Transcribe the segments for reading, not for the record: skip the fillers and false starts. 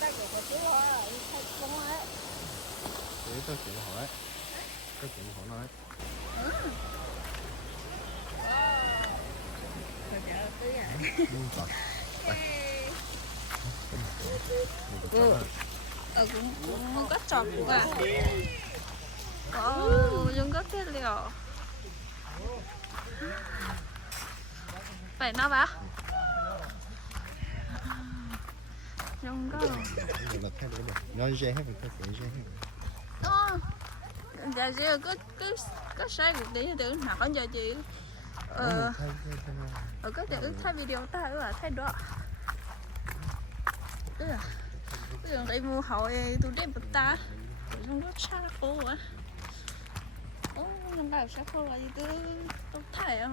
để tôi chịu hỏi, tôi chịu hỏi nói. cũng có chọc của à. Dùng có thiết liệu. Phải nó bà? Dùng có. Nó dễ hết rồi, cái dễ hết. Dạ chị cứ sai việc đi từ nào con giờ chị có thể thấy video ta ở thay đó bây giờ đây mua hội tôi đem bật ta trong đó xa khô á năm nào xa khô là gì cứ tôi thay hả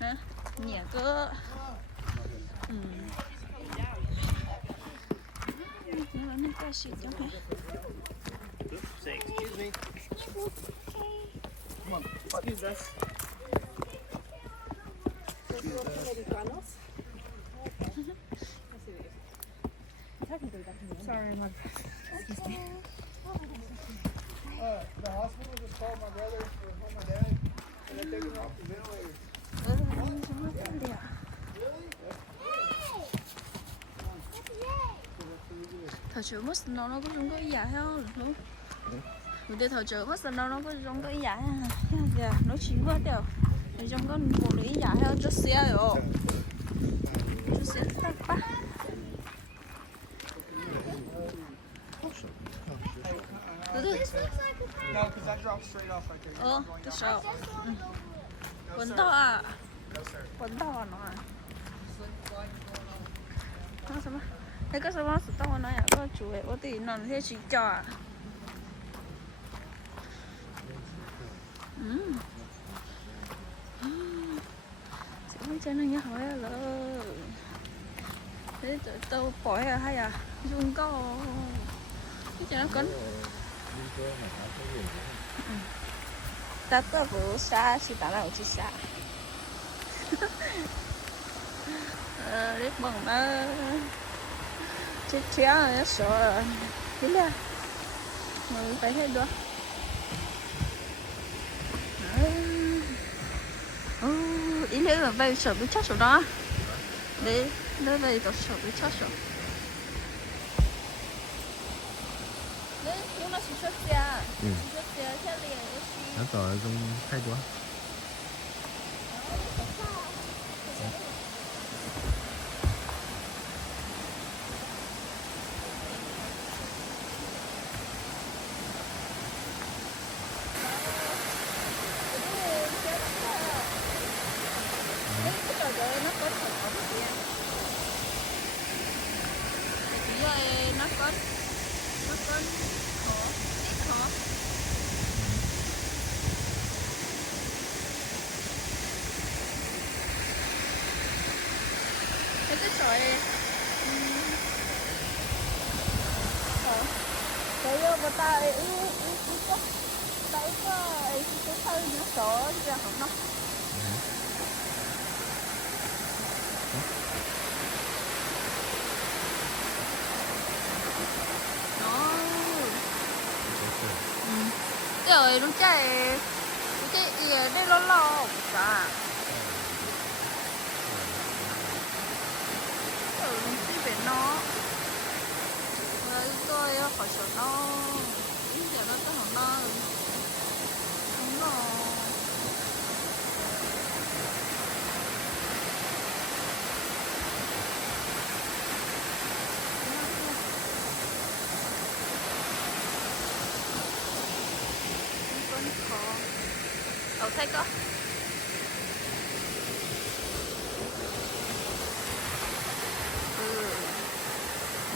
hả nhẹ cơ nhưng mà mình có xịt trong này. Excuse me. Come on, excuse us. Sorry, my The hospital just called my brother to home my dad, and they're taking him off the ventilator. Thật sự mất nó có giống cái giả không đúng mình đi thật sự mất nó có giống cái giả giờ nó chín quá đều thì trong có một lý giả theo chút xíu rồi chút xíu tắt ba từ từ No, because that drops straight off right there. từ sau quần to à quần to nó à nó sao thế cái sao nó to nó à có chủ yếu thì nó thế chỉ cho à chị cho nó nhớ hỏi là thế tao bỏ hay à dùng có cái cho nó cấn ta có vụ xa chỉ tao là chỉ xa rất bằng nó chết chéo rồi nó sợ rồi thế là mình phải hết đó ý nữa là về sợ bị chết rồi đó để nó về tao sợ bị chết rồi đấy chúng nó chỉ xuất ra xuất ra theo liền nó tỏ trong thay quá. nó có khó ít khó thế cái sỏi cái bà ta có tới cái hơi nó sổ ra không nó rồi nó chạy đây lo cả rồi đi về nó rồi tôi khỏi sợ nó bây giờ nó có hỏng nó đúng rồi thấy có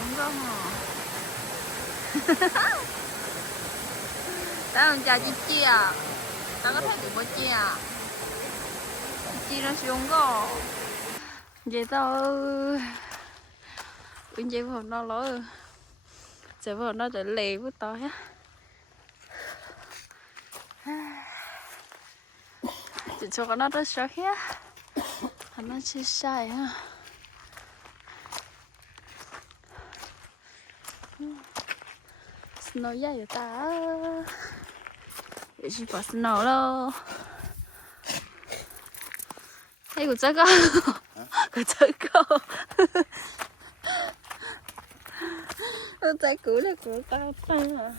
đúng không hả tao làm trà chi à tao có thấy được bao chi à chi nó xuống có vậy tao ứng chế vào nó lỡ sẽ vào nó để lề với tao nhá chỉ cho nó rất sợ hết nó chỉ sai ha snow ya vậy ta để chỉ bỏ snow lo hay của chắc của chắc con trái cú là của tao tăng à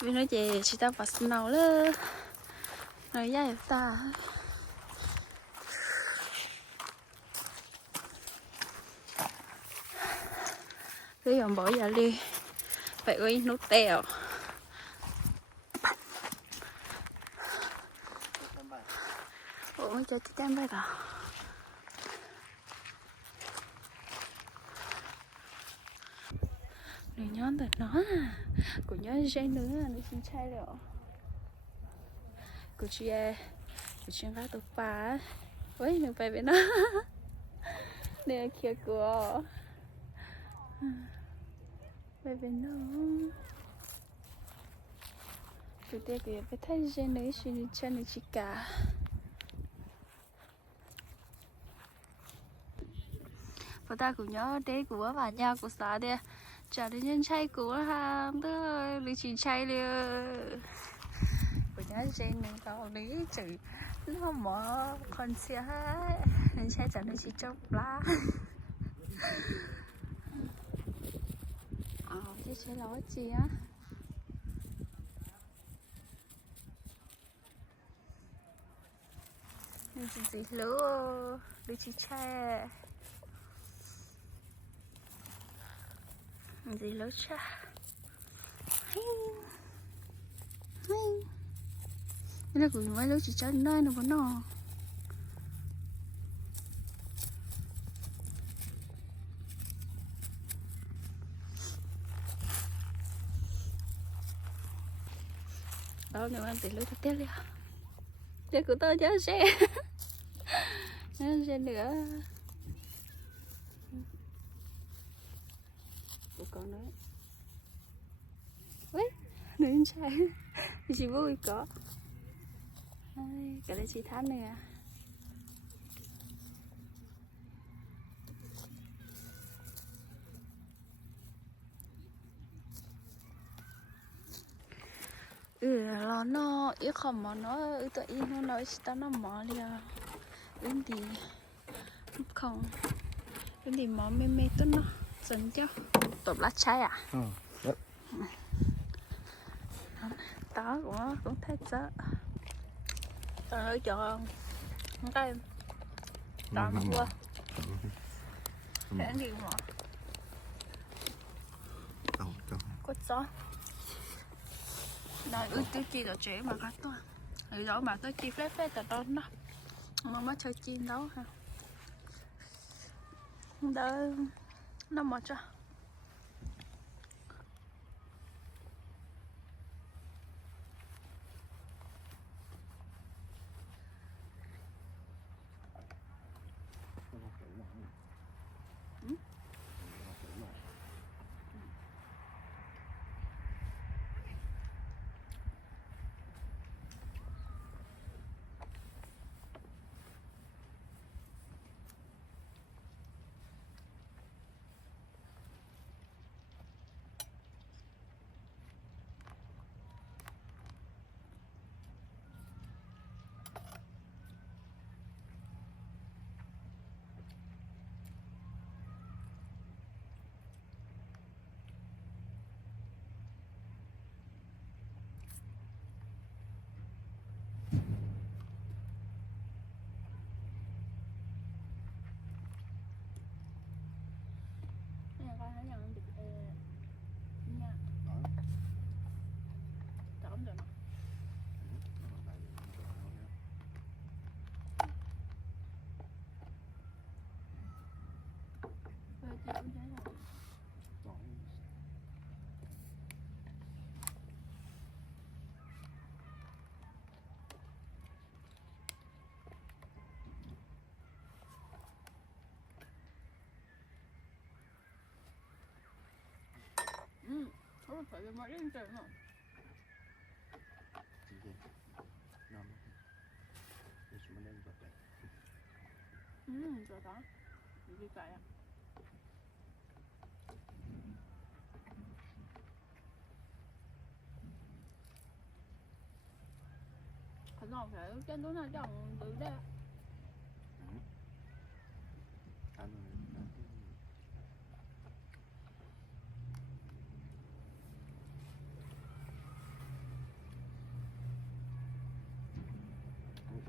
vì nói chị chỉ tao bắt snow nữa nói dai ta cái dòng bỏ giờ đi phải có nút tèo ủa cho chị đem đây cả đừng nhón từ nó của nhớ dây nữa nó xin chai rồi của chị gái tụi bà với đừng phải bên nó nè kia của về bên nó tụi kia kìa phải thấy dây nữa xin chân chị cả và ta cũng nhớ đấy của bà nhà của xã đây chả đến nhân chay của hàng đó lý chỉ chay liền của nhớ dây này tao lý chữ nó mở con xe nên chay chả nên chỉ chốc lá chứ sẽ nói chi á nên gì lúa lý chỉ chay gì lỡ cha đây là của mấy lỡ chỉ cho nơi nó vẫn nọ đó nếu ăn thì lỡ thật tiếc đi để của tôi nhớ xe nhớ xe nữa con đấy ui nữ trai chị vui có cái đấy chị thán nè là nó ít không mà nó tự in nó nói ta nó mỏ liền đến thì không đến thì mỏ mê mê tốt nó dần cho tụt lá chai à tớ cũng thấy chứ tớ nói cho cái tớ mà qua để ăn gì mà có gió đây tiêu chi rồi trẻ mà khác tôi rồi mà tôi chi phép phép tao nó mà mới chơi chim đâu ha đỡ nó mở cho Ủa, phải cái máy lên trời mà. Chị gì? Ngon. Để chúng mình lên vật đấy. 좋다. 여기 가야. Khánh Ngọc phải trên đó là chồng tự đây. Ăn rồi.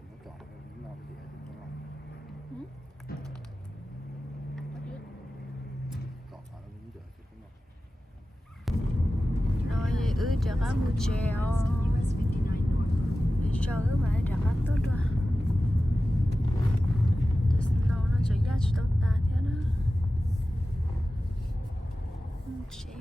Nó chọn nó ngon gì thì nó ngon. Chọn nó cũng được chứ không ngon. Rồi chợ cá mua chèo. Đi chơi mà chợ cá tốt rồi. Từ snow nó chở giá chỉ tốt ta thế đó. Chèo.